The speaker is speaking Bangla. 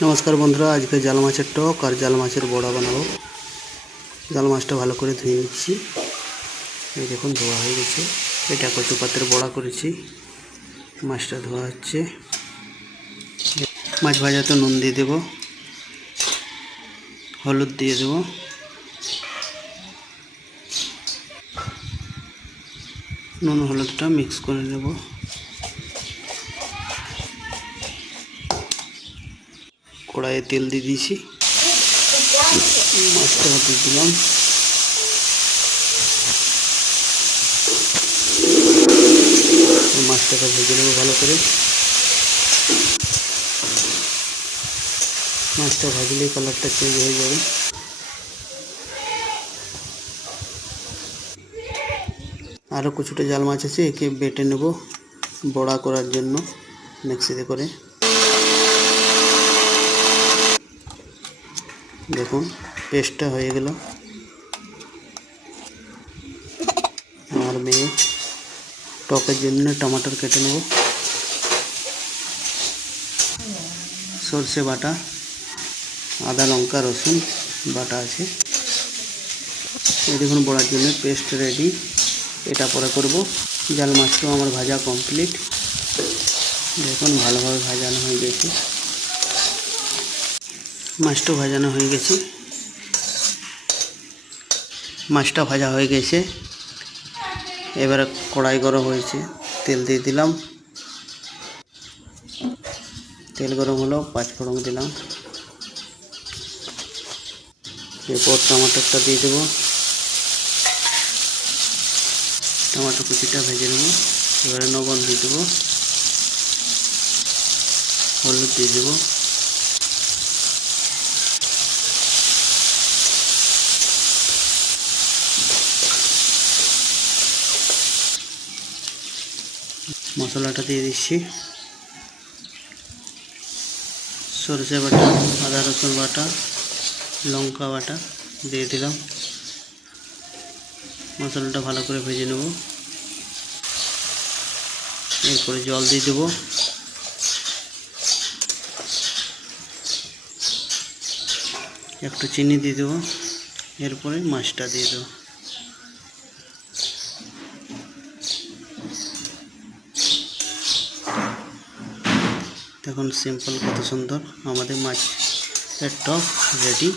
नमस्कार बंधुरा आज के जाल माछेर टक और जाल माछेर बड़ा बनाबो। जाल माछटा भालो करे धुए निচ্ছি। এই দেখুন ধোয়া হয়ে গেছে। এটা কচু পাতের বড়া করেছি। মাছটা ধোয়া হচ্ছে। মাছ ভাজাতে নুন দিয়ে দেব, হলুদ দিয়ে দেব, নুন হলুদটা মিক্স করে নেব। কড়াইয়ে তেল দিয়ে দিয়েছি, মাছটা দিয়ে দিলাম। মাছটাকে ভেজে নেব ভালো করে। মাছটা ভাজলে কালারটা চেঞ্জ হয়ে যাবে। আরও কিছুটা জাল মাছ আছে, একে বেটে নেব বড়া করার জন্য মিক্সিতে করে। দেখুন পেস্টটা হয়ে গেল। আর মেয়ে টকের জন্য টমাটোর কেটে নেব। সরষে বাটা, আদা লঙ্কা রসুন বাটা আছে। এই দেখুন বড়ার জন্য পেস্ট রেডি। এটা পরে করব। জাল মাছটাও আমার ভাজা কমপ্লিট। দেখুন ভালোভাবে ভাজানো হয়ে গেছে। মাছটা ভাজানো হয়ে গেছে। মাছটা ভাজা হয়ে গেছে। এবারে কড়াই গরম হয়েছে, তেল দিয়ে দিলাম। তেল গরম হলো, পাঁচফোড়ন দিলাম। এরপর টমাটোটা দিয়ে দেবো। টমাটো কুচিটা ভেজে নেব। এবারে লবণ দিয়ে দেবো, হলুদ দিয়ে দেবো, মশলাটা দিয়ে দিচ্ছি। সরষে বাটা, আদা রসুন বাটা, লঙ্কা বাটা দিয়ে দিলাম। মশলাটা ভালো করে ভেজে নেব। এরপরে জল দিয়ে দেবো। একটু চিনি দিয়ে দেবো। এরপরে মাছটা দিয়ে দেবো। দেখুন সিম্পল কত সুন্দর আমাদের মাছের টক রেডি।